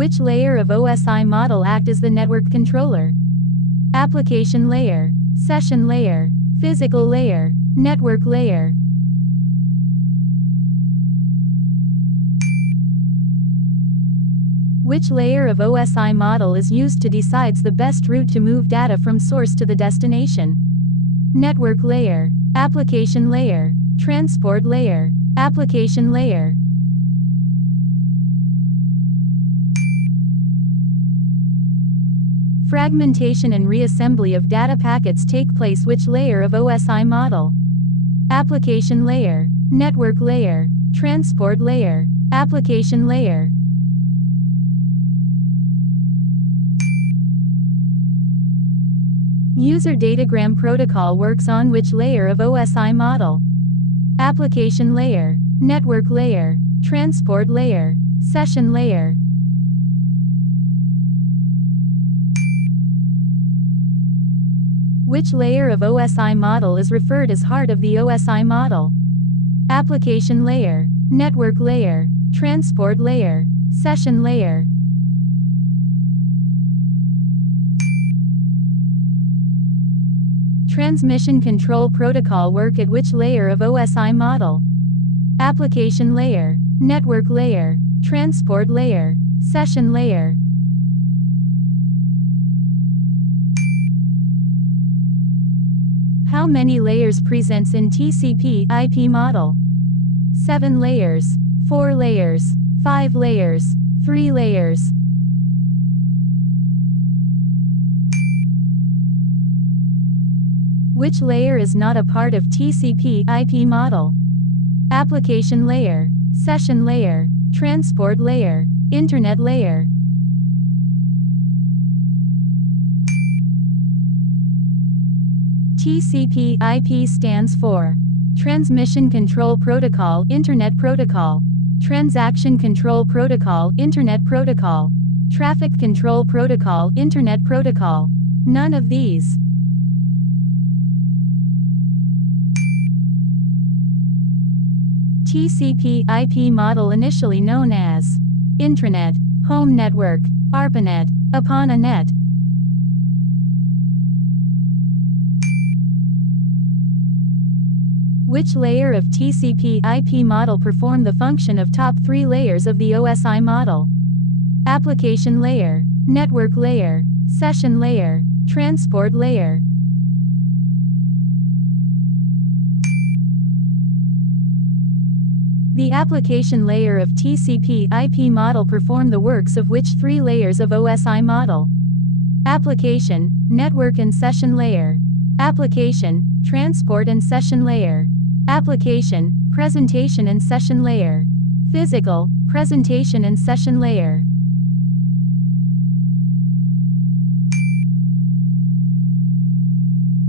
Which layer of OSI model act as the network controller? Application layer, session layer, physical layer, network layer. Which layer of OSI model is used to decide the best route to move data from source to the destination? Network layer, application layer, transport layer, application layer. Fragmentation and reassembly of data packets take place which layer of OSI model? Application layer, network layer, transport layer, application layer. User datagram protocol works on which layer of OSI model? Application layer, network layer, transport layer, session layer. Which layer of OSI model is referred as heart of the OSI model? Application layer, network layer, transport layer, session layer. Transmission control protocol work at which layer of OSI model? Application layer, network layer, transport layer, session layer. How many layers presents in TCP/IP model? 7 layers, 4 layers, 5 layers, 3 layers. Which layer is not a part of TCP/IP model? Application layer, session layer, transport layer, internet layer. TCP/IP stands for Transmission Control Protocol, Internet Protocol, Transaction Control Protocol, Internet Protocol, Traffic Control Protocol, Internet Protocol. None of these. TCP/IP model initially known as intranet, home network, ARPANET, upon a net. Which layer of TCP/IP model perform the function of top 3 layers of the OSI model? Application layer, network layer, session layer, transport layer. The application layer of TCP/IP model perform the works of which 3 layers of OSI model? Application, network and session layer. Application, transport and session layer. Application, presentation and session layer. Physical, presentation and session layer.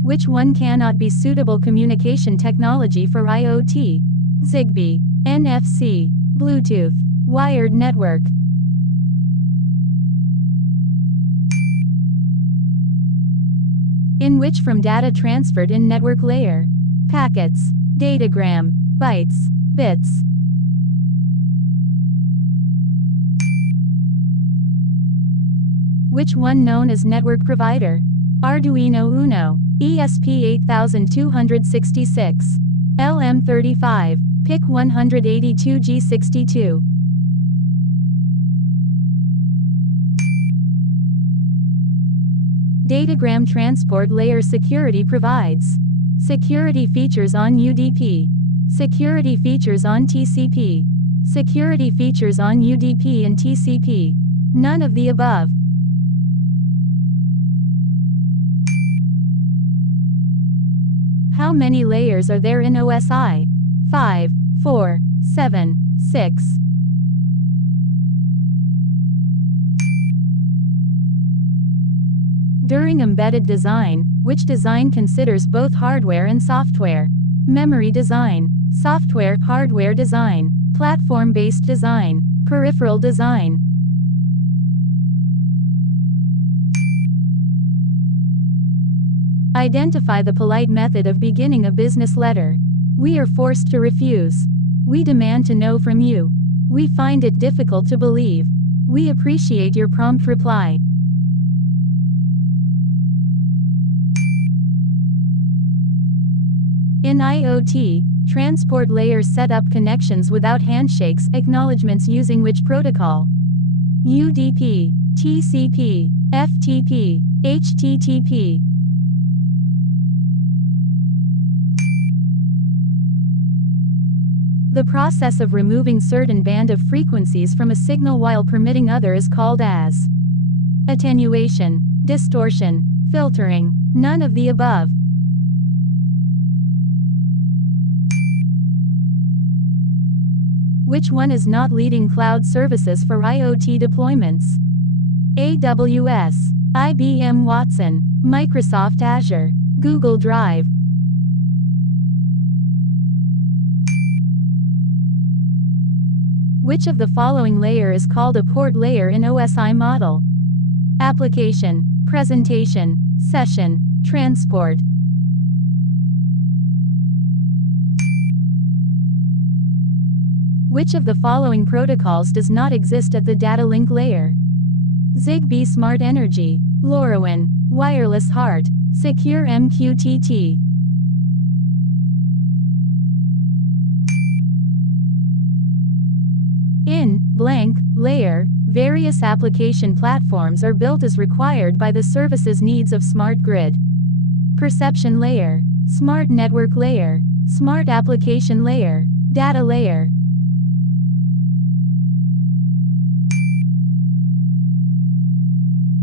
Which one cannot be suitable communication technology for IoT? Zigbee, NFC, Bluetooth, wired network. In which from data transferred in network layer? Packets, datagram, bytes, bits. Which one known as network provider? Arduino Uno, ESP8266, LM35, PIC182G62. Datagram transport layer security provides security features on UDP, security features on TCP, security features on UDP and TCP. None of the above. How many layers are there in OSI? 5, 4, 7, 6. During embedded design, which design considers both hardware and software? Memory design, software, hardware design, platform-based design, peripheral design. Identify the polite method of beginning a business letter. We are forced to refuse. We demand to know from you. We find it difficult to believe. We appreciate your prompt reply. In IoT, transport layers set up connections without handshakes, acknowledgements using which protocol? UDP, TCP, FTP, HTTP. The process of removing certain band of frequencies from a signal while permitting other is called as attenuation, distortion, filtering, none of the above. Which one is not leading cloud services for IoT deployments? AWS, IBM Watson, Microsoft Azure, Google Drive. Which of the following layer is called a port layer in OSI model? Application, presentation, session, transport. Which of the following protocols does not exist at the data link layer? Zigbee Smart Energy, LoRaWAN, Wireless HART, Secure MQTT. In blank layer, various application platforms are built as required by the service's needs of smart grid, perception layer, smart network layer, smart application layer, data layer.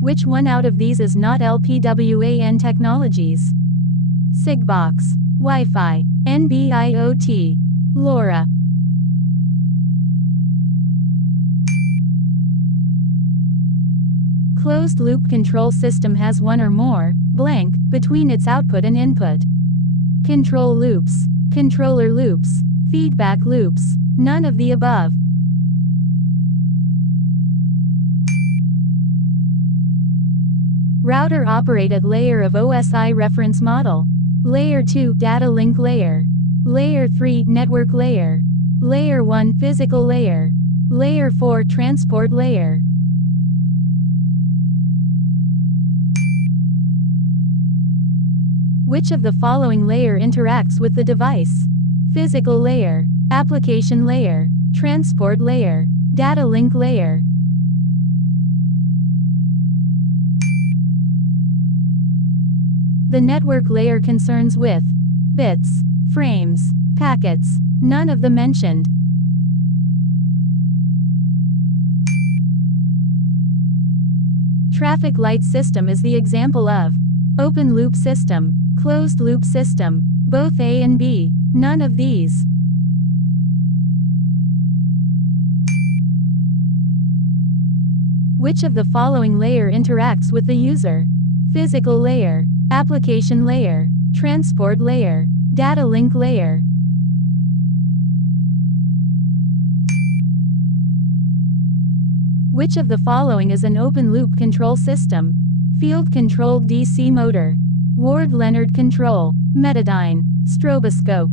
Which one out of these is not LPWAN technologies? Sigbox, Wi-Fi, NB-IoT, LoRa. Closed-loop control system has one or more, blank, between its output and input. Control loops, controller loops, feedback loops, none of the above. Router operate at layer of OSI reference model. Layer 2 data link layer. Layer 3 network layer. Layer 1 physical layer. Layer 4 transport layer. Which of the following layer interacts with the device? Physical layer, application layer, transport layer, data link layer. The network layer concerns with bits, frames, packets, none of the mentioned. Traffic light system is the example of open loop system, closed loop system, both A and B, none of these. Which of the following layer interacts with the user? Physical layer, application layer, transport layer, data link layer. Which of the following is an open loop control system? Field controlled DC motor, Ward-Leonard control, Metadyne, stroboscope.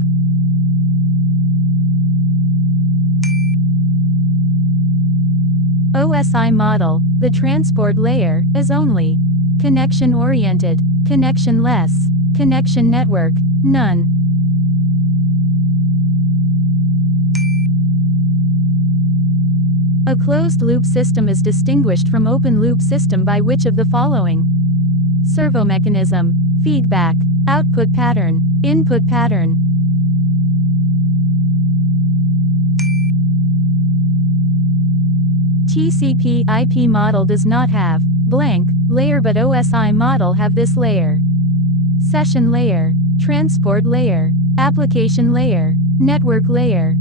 OSI model, the transport layer, is only connection-oriented, connection-less, connection network, none. A closed-loop system is distinguished from open-loop system by which of the following? Servo mechanism, feedback, output pattern, input pattern. TCP IP model does not have blank layer, but OSI model have this layer: session layer, transport layer, application layer, network layer.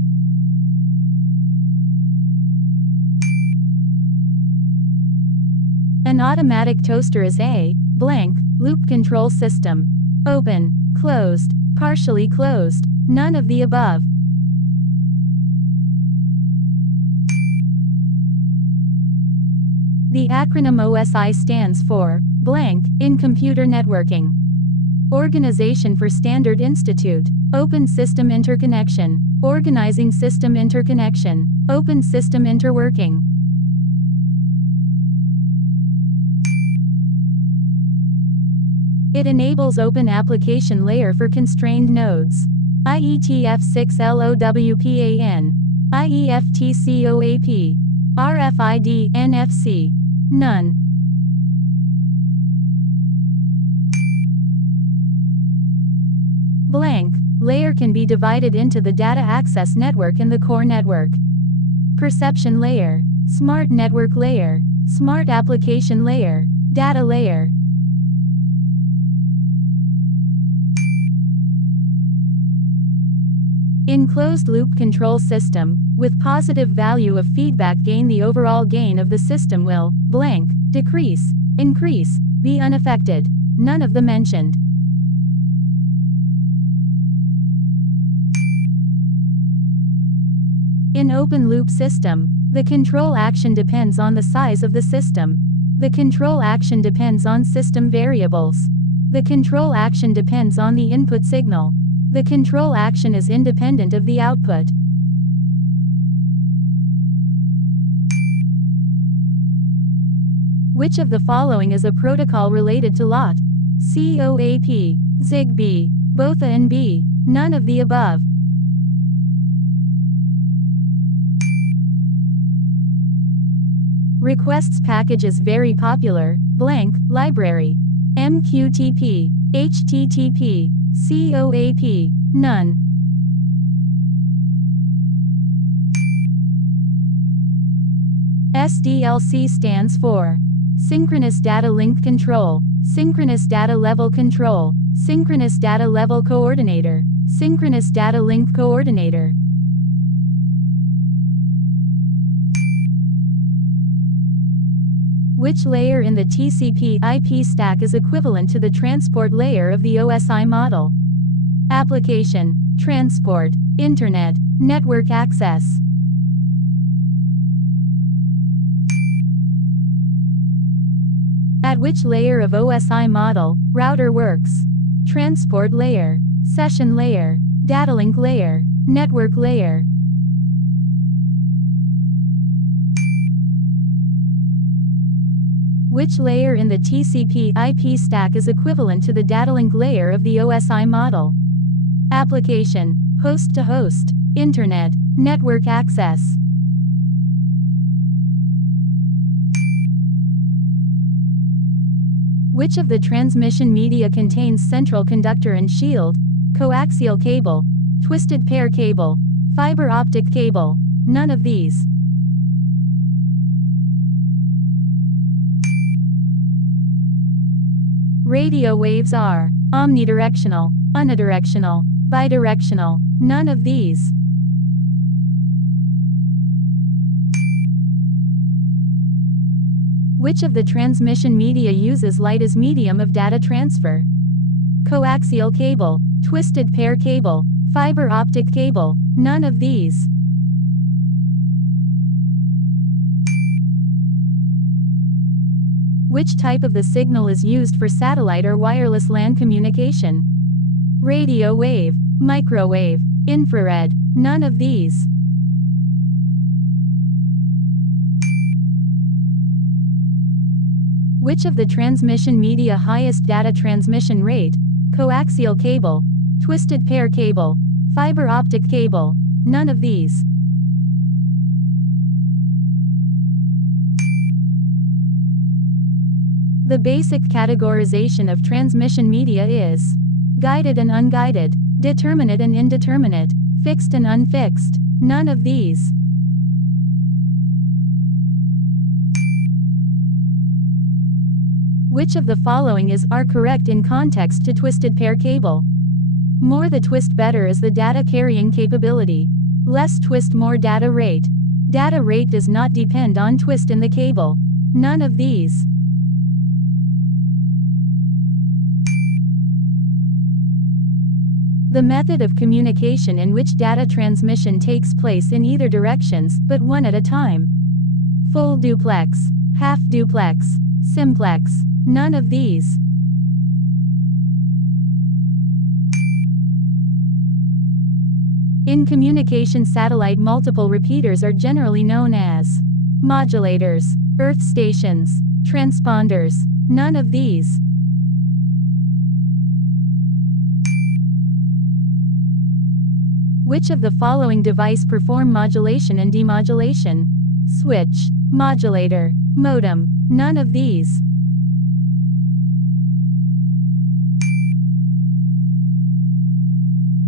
An automatic toaster is a blank loop control system. Open, closed, partially closed, none of the above. The acronym OSI stands for blank in computer networking. Organization for Standard Institute, Open System Interconnection, Organizing System Interconnection, Open System Interworking. It enables open application layer for constrained nodes. IETF6LOWPAN. IEFTCOAP. RFID, NFC. None. Blank layer can be divided into the data access network and the core network. Perception layer, smart network layer, smart application layer, data layer. In closed-loop control system, with positive value of feedback gain, the overall gain of the system will, blank, decrease, increase, be unaffected. None of the mentioned. In open-loop system, the control action depends on the size of the system. The control action depends on system variables. The control action depends on the input signal. The control action is independent of the output. Which of the following is a protocol related to LOT? COAP, ZigBee, both A and B, none of the above. Requests package is very popular, blank, library. MQTT, HTTP, COAP, none. SDLC stands for Synchronous Data Link Control, Synchronous Data Level Control, Synchronous Data Level Coordinator, Synchronous Data Link Coordinator. Which layer in the TCP/IP stack is equivalent to the transport layer of the OSI model? Application, transport, internet, network access. At which layer of OSI model, router works? Transport layer, session layer, data link layer, network layer. Which layer in the TCP/IP stack is equivalent to the data link layer of the OSI model? Application, host to host, internet, network access. Which of the transmission media contains central conductor and shield, coaxial cable, twisted pair cable, fiber optic cable? None of these. Radio waves are omnidirectional, unidirectional, bidirectional. None of these. Which of the transmission media uses light as medium of data transfer? Coaxial cable, twisted pair cable, fiber optic cable. None of these. Which type of the signal is used for satellite or wireless LAN communication? Radio wave, microwave, infrared. None of these. Which of the transmission media highest data transmission rate? Coaxial cable, twisted pair cable, fiber optic cable. None of these. The basic categorization of transmission media is guided and unguided, determinate and indeterminate, fixed and unfixed. None of these. Which of the following are correct in context to twisted pair cable? More the twist better is the data carrying capability. Less twist more data rate. Data rate does not depend on twist in the cable. None of these. The method of communication in which data transmission takes place in either directions, but one at a time. Full duplex, half duplex, simplex. None of these. In communication satellite, multiple repeaters are generally known as modulators, earth stations, transponders. None of these. Which of the following device perform modulation and demodulation? Switch, modulator, modem, none of these.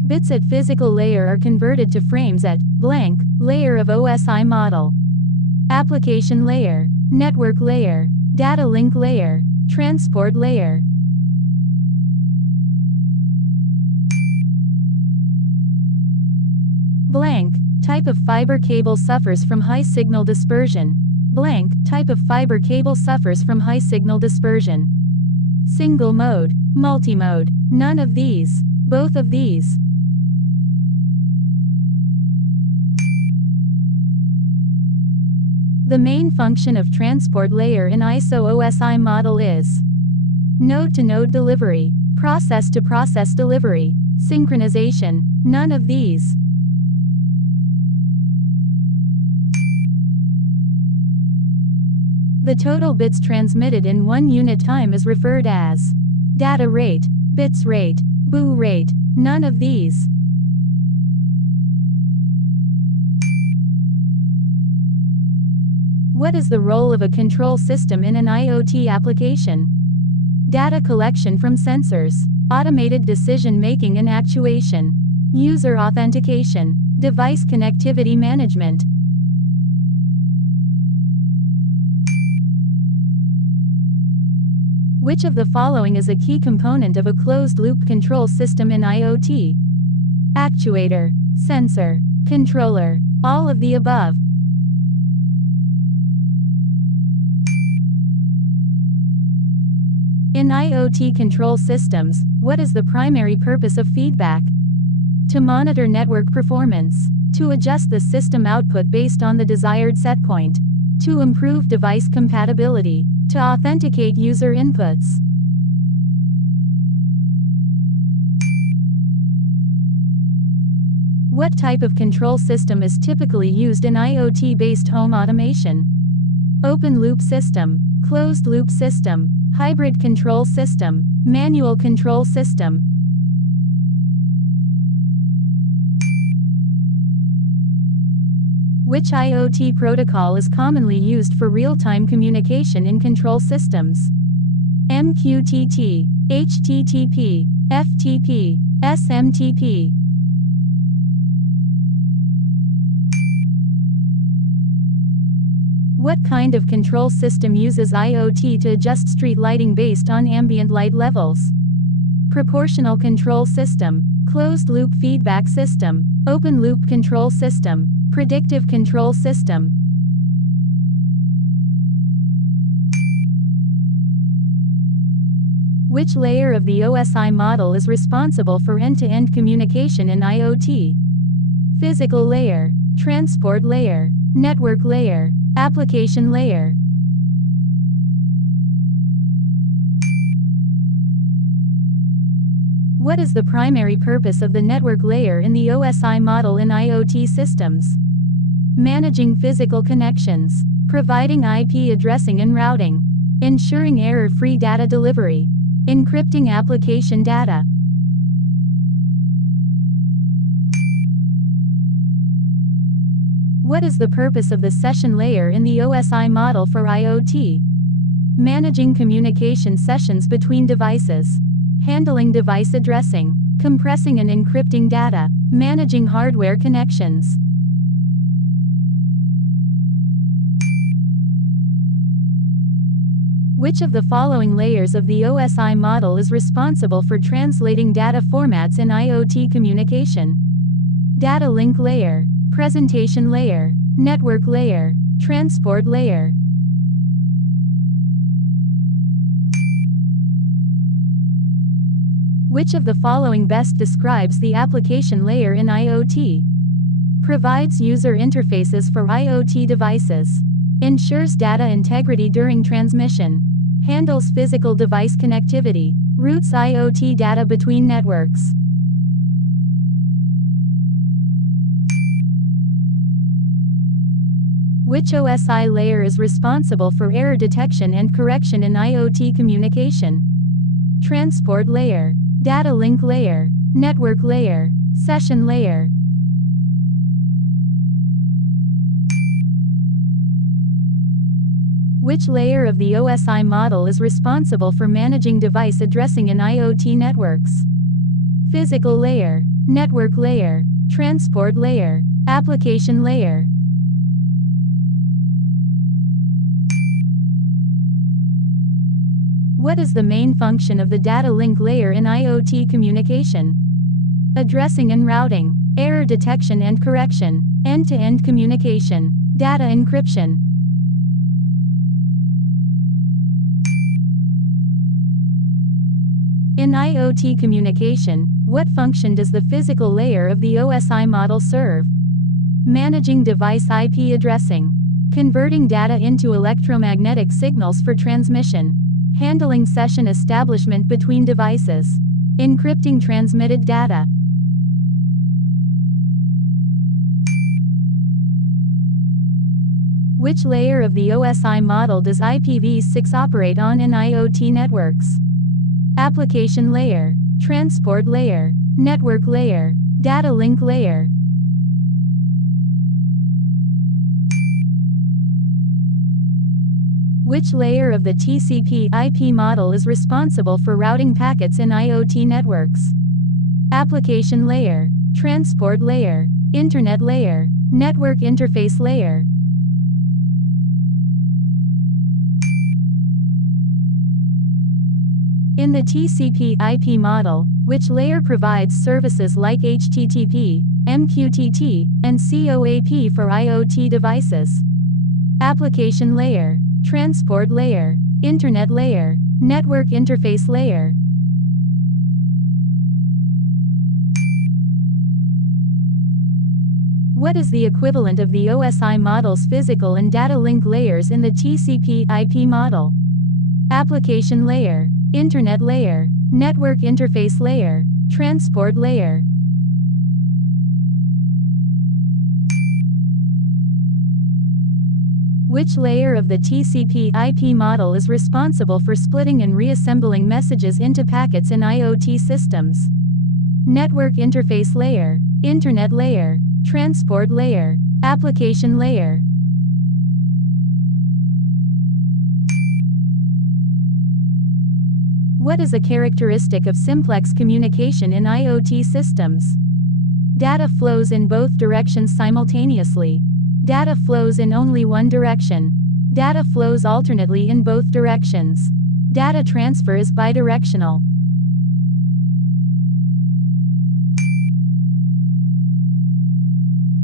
Bits at physical layer are converted to frames at blank layer of OSI model. Application layer, network layer, data link layer, transport layer. Blank type of fiber cable suffers from high signal dispersion. Blank type of fiber cable suffers from high signal dispersion. Single mode, multi-mode, none of these, both of these. The main function of transport layer in ISO OSI model is node-to-node delivery, process-to-process delivery, synchronization, none of these. The total bits transmitted in 1 unit time is referred as data rate, bits rate, BU rate, none of these. What is the role of a control system in an IoT application? Data collection from sensors, automated decision-making and actuation, user authentication, device connectivity management. Which of the following is a key component of a closed-loop control system in IoT? Actuator, sensor, controller, all of the above. In IoT control systems, what is the primary purpose of feedback? To monitor network performance, to adjust the system output based on the desired setpoint, to improve device compatibility, to authenticate user inputs. What type of control system is typically used in IoT-based home automation? Open-loop system, closed-loop system, hybrid control system, manual control system. Which IoT protocol is commonly used for real-time communication in control systems? MQTT, HTTP, FTP, SMTP. What kind of control system uses IoT to adjust street lighting based on ambient light levels? Proportional control system, closed-loop feedback system, open-loop control system, predictive control system. Which layer of the OSI model is responsible for end-to-end communication in IoT? Physical layer, transport layer, network layer, application layer. What is the primary purpose of the network layer in the OSI model in IoT systems? Managing physical connections, providing IP addressing and routing, ensuring error-free data delivery, encrypting application data. What is the purpose of the session layer in the OSI model for IoT? Managing communication sessions between devices, handling device addressing, compressing and encrypting data, managing hardware connections. Which of the following layers of the OSI model is responsible for translating data formats in IoT communication? Data link layer, presentation layer, network layer, transport layer. Which of the following best describes the application layer in IoT? Provides user interfaces for IoT devices, ensures data integrity during transmission, handles physical device connectivity, routes IoT data between networks. Which OSI layer is responsible for error detection and correction in IoT communication? Transport layer, data link layer, network layer, session layer. Which layer of the OSI model is responsible for managing device addressing in IoT networks? Physical layer, network layer, transport layer, application layer. What is the main function of the data link layer in IoT communication? Addressing and routing, error detection and correction, end-to-end communication, data encryption. In IoT communication, what function does the physical layer of the OSI model serve? Managing device IP addressing, converting data into electromagnetic signals for transmission, handling session establishment between devices, encrypting transmitted data. Which layer of the OSI model does IPv6 operate on in IoT networks? Application layer, transport layer, network layer, data link layer. Which layer of the TCP/IP model is responsible for routing packets in IoT networks? Application layer, transport layer, internet layer, network interface layer. In the TCP/IP model, which layer provides services like HTTP, MQTT, and COAP for IoT devices? Application layer, transport layer, internet layer, network interface layer. What is the equivalent of the OSI model's physical and data link layers in the TCP/IP model? Application layer, internet layer, network interface layer, transport layer. Which layer of the TCP/IP model is responsible for splitting and reassembling messages into packets in IoT systems? Network interface layer, internet layer, transport layer, application layer. What is a characteristic of simplex communication in IoT systems? Data flows in both directions simultaneously. Data flows in only one direction. Data flows alternately in both directions. Data transfer is bidirectional.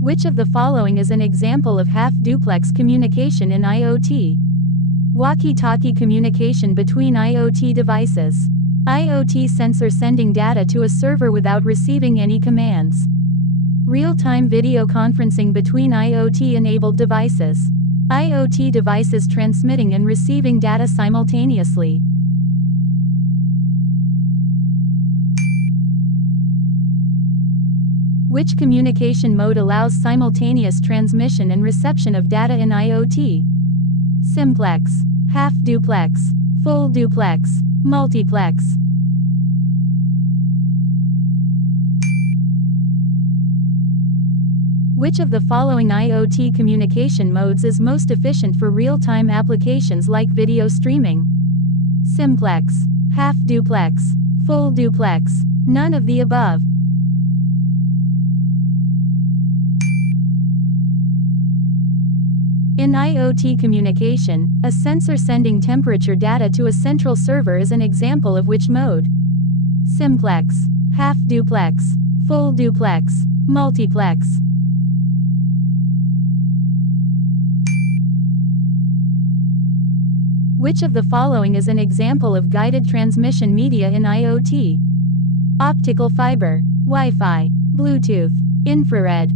Which of the following is an example of half-duplex communication in IoT? Walkie-talkie communication between IoT devices. IoT sensor sending data to a server without receiving any commands. Real-time video conferencing between IoT-enabled devices. IoT devices transmitting and receiving data simultaneously. Which communication mode allows simultaneous transmission and reception of data in IoT? Simplex, half-duplex, full-duplex, multiplex. Which of the following IoT communication modes is most efficient for real-time applications like video streaming? Simplex, half-duplex, full-duplex, none of the above. In IoT communication, a sensor sending temperature data to a central server is an example of which mode? Simplex, half-duplex, full-duplex, multiplex. Which of the following is an example of guided transmission media in IoT? Optical fiber, Wi-Fi, Bluetooth, infrared.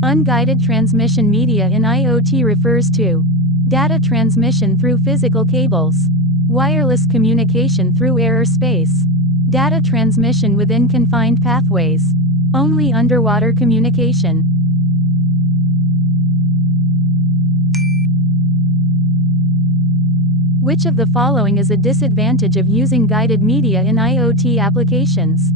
Unguided transmission media in IoT refers to data transmission through physical cables, wireless communication through air or space, data transmission within confined pathways, only underwater communication. Which of the following is a disadvantage of using guided media in IoT applications?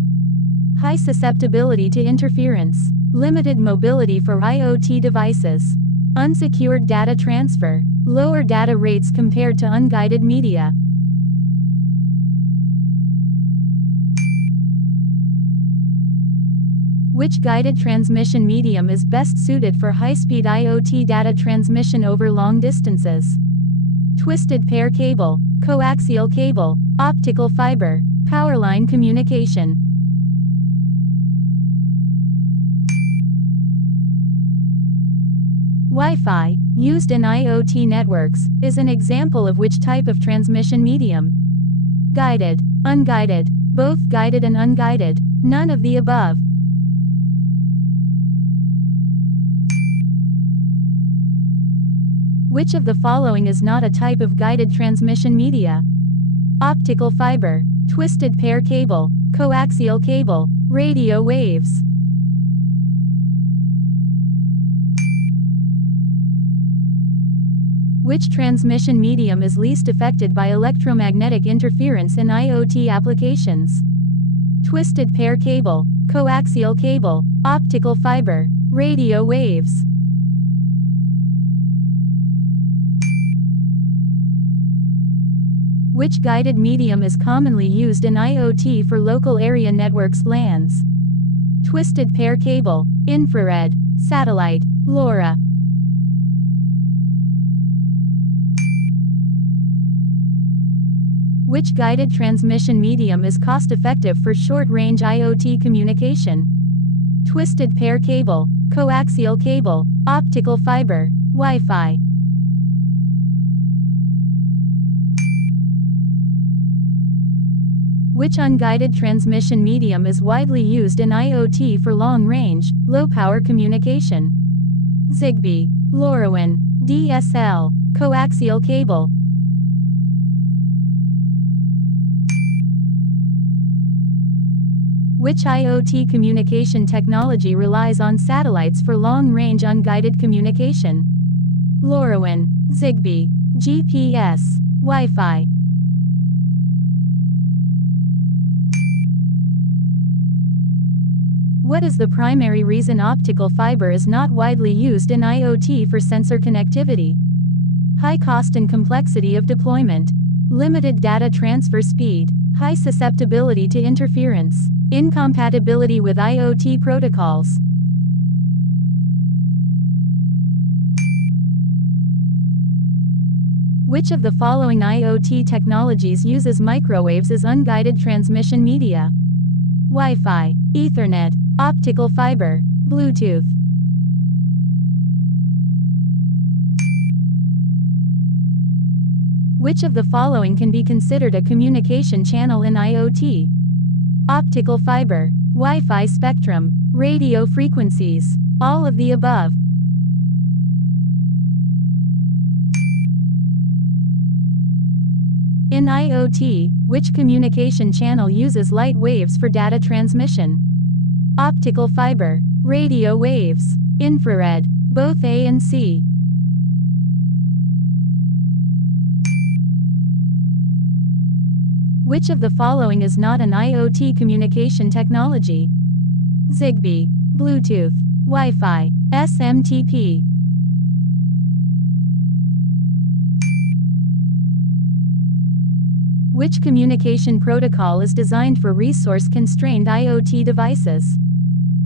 High susceptibility to interference, limited mobility for IoT devices, unsecured data transfer, lower data rates compared to unguided media. Which guided transmission medium is best suited for high-speed IoT data transmission over long distances? Twisted pair cable, coaxial cable, optical fiber, powerline communication. Wi-Fi, used in IoT networks, is an example of which type of transmission medium? Guided, unguided, both guided and unguided, none of the above. Which of the following is not a type of guided transmission media? Optical fiber, twisted pair cable, coaxial cable, radio waves. Which transmission medium is least affected by electromagnetic interference in IoT applications? Twisted pair cable, coaxial cable, optical fiber, radio waves. Which guided medium is commonly used in IoT for local area networks (LANs? Twisted pair cable, infrared, satellite, LoRa. Which guided transmission medium is cost-effective for short-range IoT communication? Twisted pair cable, coaxial cable, optical fiber, Wi-Fi. Which unguided transmission medium is widely used in IoT for long-range, low-power communication? Zigbee, LoRaWAN, DSL, coaxial cable. Which IoT communication technology relies on satellites for long-range unguided communication? LoRaWAN, Zigbee, GPS, Wi-Fi. What is the primary reason optical fiber is not widely used in IoT for sensor connectivity? High cost and complexity of deployment, limited data transfer speed, high susceptibility to interference, incompatibility with IoT protocols. Which of the following IoT technologies uses microwaves as unguided transmission media? Wi-Fi, Ethernet, optical fiber, Bluetooth. Which of the following can be considered a communication channel in IoT? Optical fiber, Wi-Fi spectrum, radio frequencies, all of the above. In IoT, which communication channel uses light waves for data transmission? Optical fiber, radio waves, infrared, both A and C. Which of the following is not an IoT communication technology? Zigbee, Bluetooth, Wi-Fi, SMTP. Which communication protocol is designed for resource-constrained IoT devices?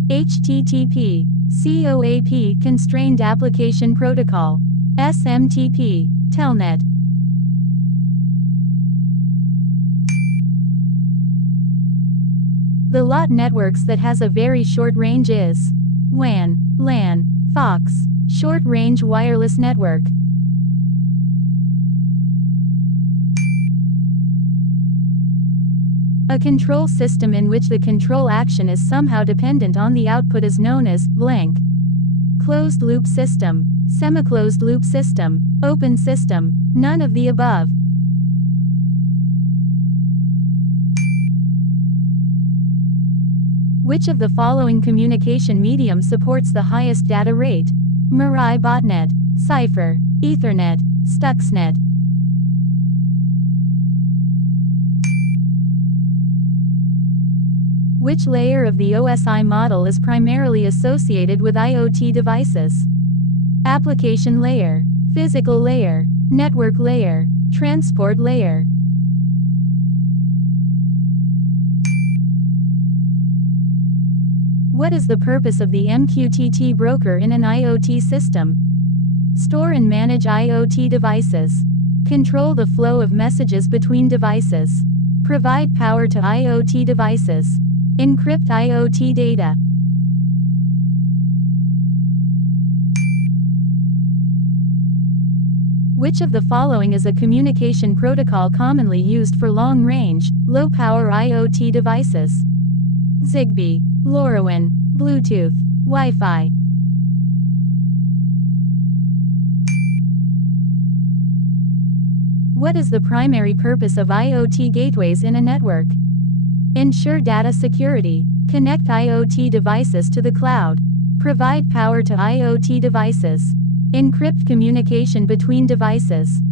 HTTP, COAP Constrained Application Protocol, SMTP, Telnet. The lot networks that has a very short range is WAN, LAN, FOX, Short Range Wireless Network. A control system in which the control action is somehow dependent on the output is known as blank. Closed loop system, semi-closed loop system, open system, none of the above. Which of the following communication medium supports the highest data rate? Mirai botnet, Cipher, Ethernet, Stuxnet. Which layer of the OSI model is primarily associated with IoT devices? Application layer, physical layer, network layer, transport layer. What is the purpose of the MQTT broker in an IoT system? Store and manage IoT devices. Control the flow of messages between devices. Provide power to IoT devices. Encrypt IoT data. Which of the following is a communication protocol commonly used for long-range, low-power IoT devices? Zigbee, LoRaWAN, Bluetooth, Wi-Fi. What is the primary purpose of IoT gateways in a network? Ensure data security. Connect IoT devices to the cloud. Provide power to IoT devices. Encrypt communication between devices.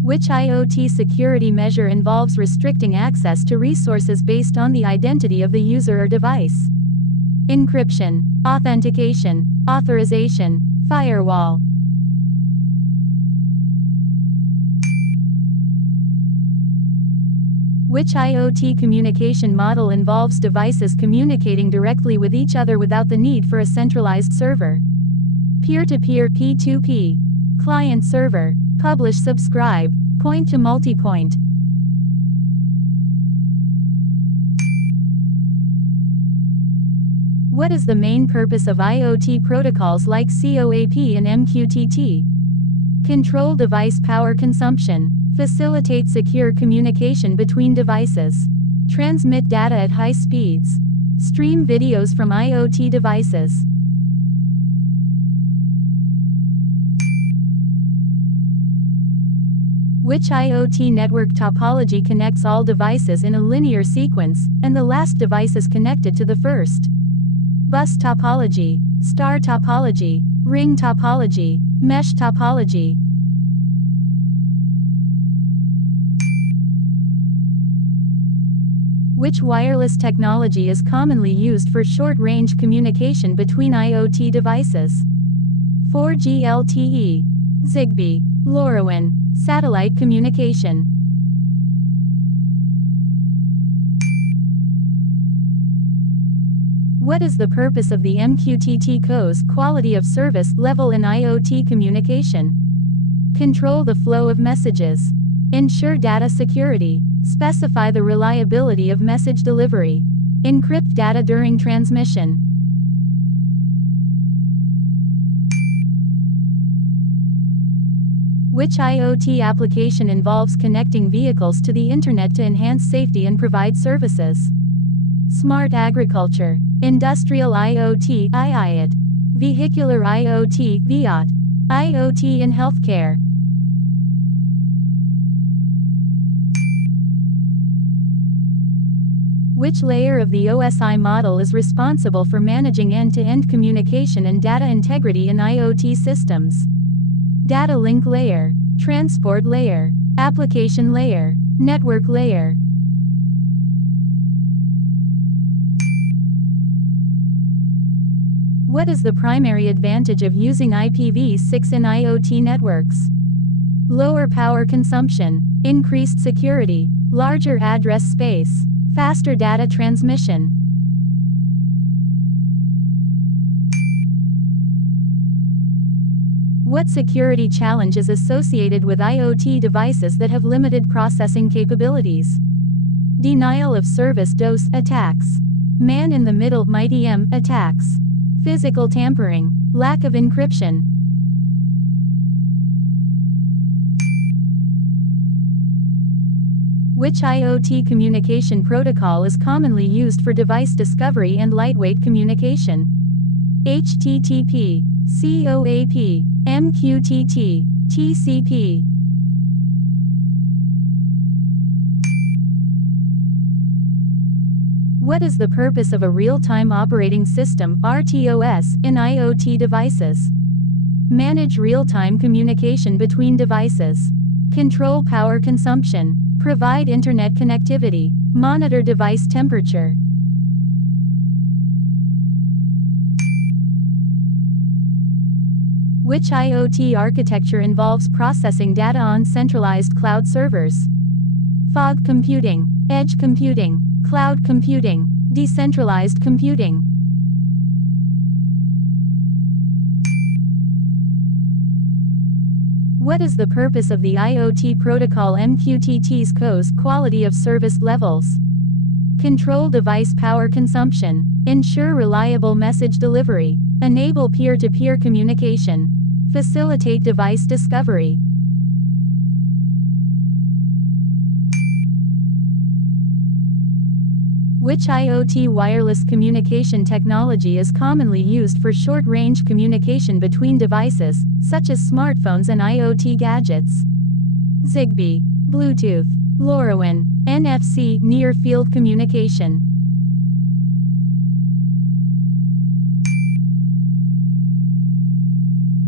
Which IoT security measure involves restricting access to resources based on the identity of the user or device? Encryption, authentication, authorization, firewall. Which IoT communication model involves devices communicating directly with each other without the need for a centralized server? Peer-to-peer P2P. Client-server. Publish-subscribe. Point-to-multipoint. What is the main purpose of IoT protocols like COAP and MQTT? Control device power consumption. Facilitate secure communication between devices. Transmit data at high speeds. Stream videos from IoT devices. Which IoT network topology connects all devices in a linear sequence, and the last device is connected to the first? Bus topology, star topology, ring topology, mesh topology. Which wireless technology is commonly used for short-range communication between IoT devices? 4G LTE, Zigbee, LoRaWAN, satellite communication. What is the purpose of the MQTT CO's quality of service level in IoT communication? Control the flow of messages. Ensure data security. Specify the reliability of message delivery. Encrypt data during transmission. Which IoT application involves connecting vehicles to the internet to enhance safety and provide services? Smart agriculture, industrial IoT (IIoT), vehicular IoT (VIOT), IoT in healthcare. Which layer of the OSI model is responsible for managing end-to-end communication and data integrity in IoT systems? Data link layer, transport layer, application layer, network layer. What is the primary advantage of using IPv6 in IoT networks? Lower power consumption, increased security, larger address space, faster data transmission. What security challenge is associated with IoT devices that have limited processing capabilities? Denial of service DoS attacks. Man-in-the-middle (MITM) attacks. Physical tampering, lack of encryption. Which IoT communication protocol is commonly used for device discovery and lightweight communication? HTTP, COAP, MQTT, TCP. What is the purpose of a real-time operating system (RTOS) in IoT devices? Manage real-time communication between devices. Control power consumption. Provide internet connectivity. Monitor device temperature. Which IoT architecture involves processing data on centralized cloud servers? Fog computing, edge computing, cloud computing, decentralized computing. What is the purpose of the IoT protocol MQTT's COS quality of service levels? Control device power consumption, ensure reliable message delivery, enable peer-to-peer communication, facilitate device discovery. Which IoT wireless communication technology is commonly used for short-range communication between devices, such as smartphones and IoT gadgets? Zigbee, Bluetooth, LoRaWAN, NFC near-field communication.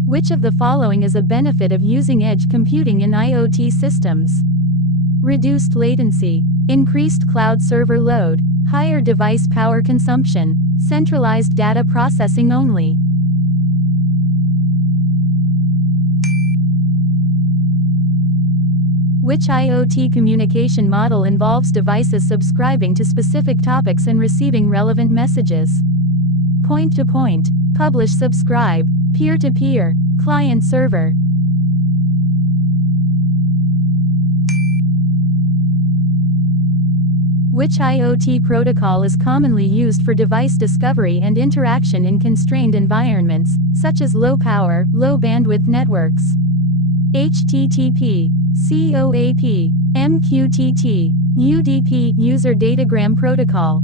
Which of the following is a benefit of using edge computing in IoT systems? Reduced latency, increased cloud server load, higher device power consumption, centralized data processing only. Which IoT communication model involves devices subscribing to specific topics and receiving relevant messages? Point-to-point, publish-subscribe, peer-to-peer, client-server. Which IoT protocol is commonly used for device discovery and interaction in constrained environments, such as low-power, low-bandwidth networks? HTTP, COAP, MQTT, UDP User Datagram Protocol.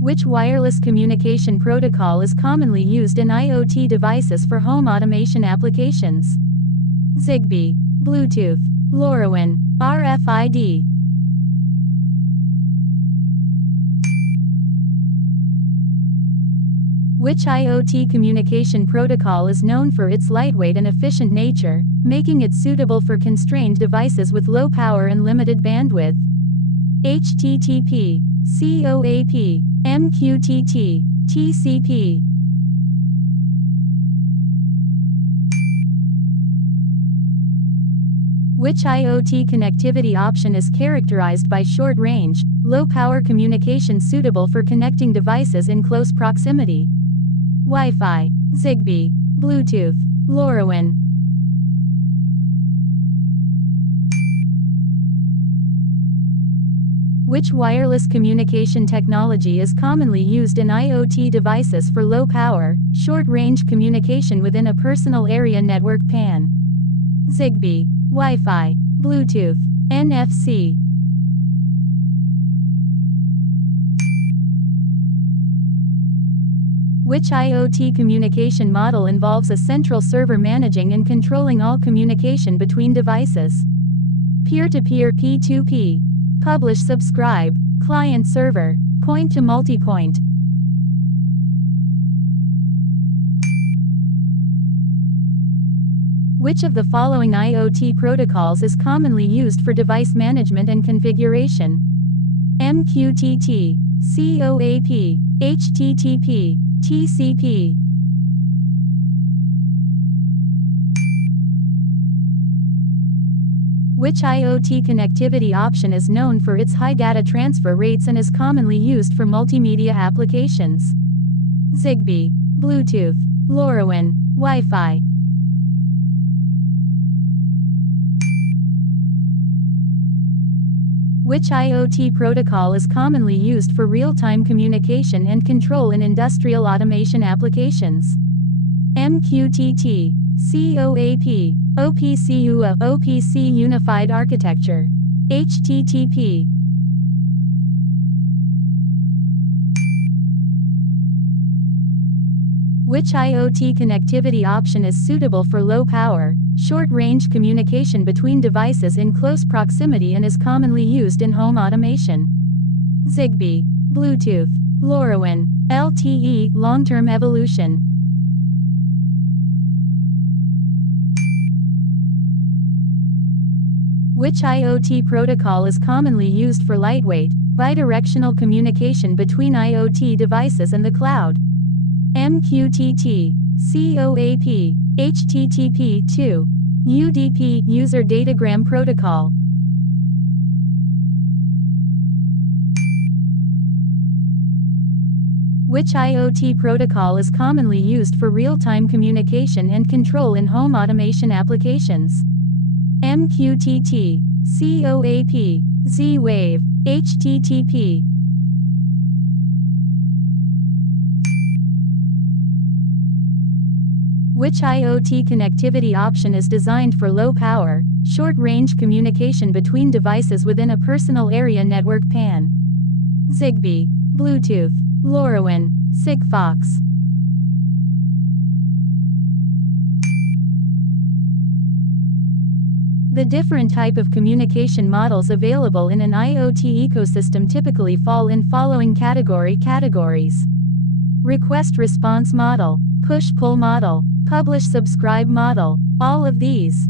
Which wireless communication protocol is commonly used in IoT devices for home automation applications? Zigbee, Bluetooth, LoRaWAN, RFID. Which IoT communication protocol is known for its lightweight and efficient nature, making it suitable for constrained devices with low power and limited bandwidth? HTTP, COAP, MQTT, TCP. Which IoT connectivity option is characterized by short-range, low-power communication suitable for connecting devices in close proximity? Wi-Fi, Zigbee, Bluetooth, LoRaWAN. Which wireless communication technology is commonly used in IoT devices for low-power, short-range communication within a personal area network PAN? Zigbee, Wi-Fi, Bluetooth, NFC. Which IoT communication model involves a central server managing and controlling all communication between devices? Peer-to-peer P2P, publish-subscribe, client-server, point-to-multipoint. Which of the following IoT protocols is commonly used for device management and configuration? MQTT, COAP, HTTP, TCP. Which IoT connectivity option is known for its high data transfer rates and is commonly used for multimedia applications? Zigbee, Bluetooth, LoRaWAN, Wi-Fi. Which IoT protocol is commonly used for real-time communication and control in industrial automation applications? MQTT, COAP, OPC-UA, OPC Unified Architecture, HTTP. Which IoT connectivity option is suitable for low-power, short-range communication between devices in close proximity and is commonly used in home automation? Zigbee, Bluetooth, LoRaWAN, LTE, long-term evolution. Which IoT protocol is commonly used for lightweight, bidirectional communication between IoT devices and the cloud? MQTT, COAP, HTTP2, UDP, User Datagram Protocol. Which IoT protocol is commonly used for real-time communication and control in home automation applications? MQTT, COAP, Z-Wave, HTTP. Which IoT connectivity option is designed for low power, short-range communication between devices within a personal area network PAN? Zigbee, Bluetooth, LoRaWAN, Sigfox. The different type of communication models available in an IoT ecosystem typically fall in following categories. Request-response model, push-pull model, publish-subscribe model. All of these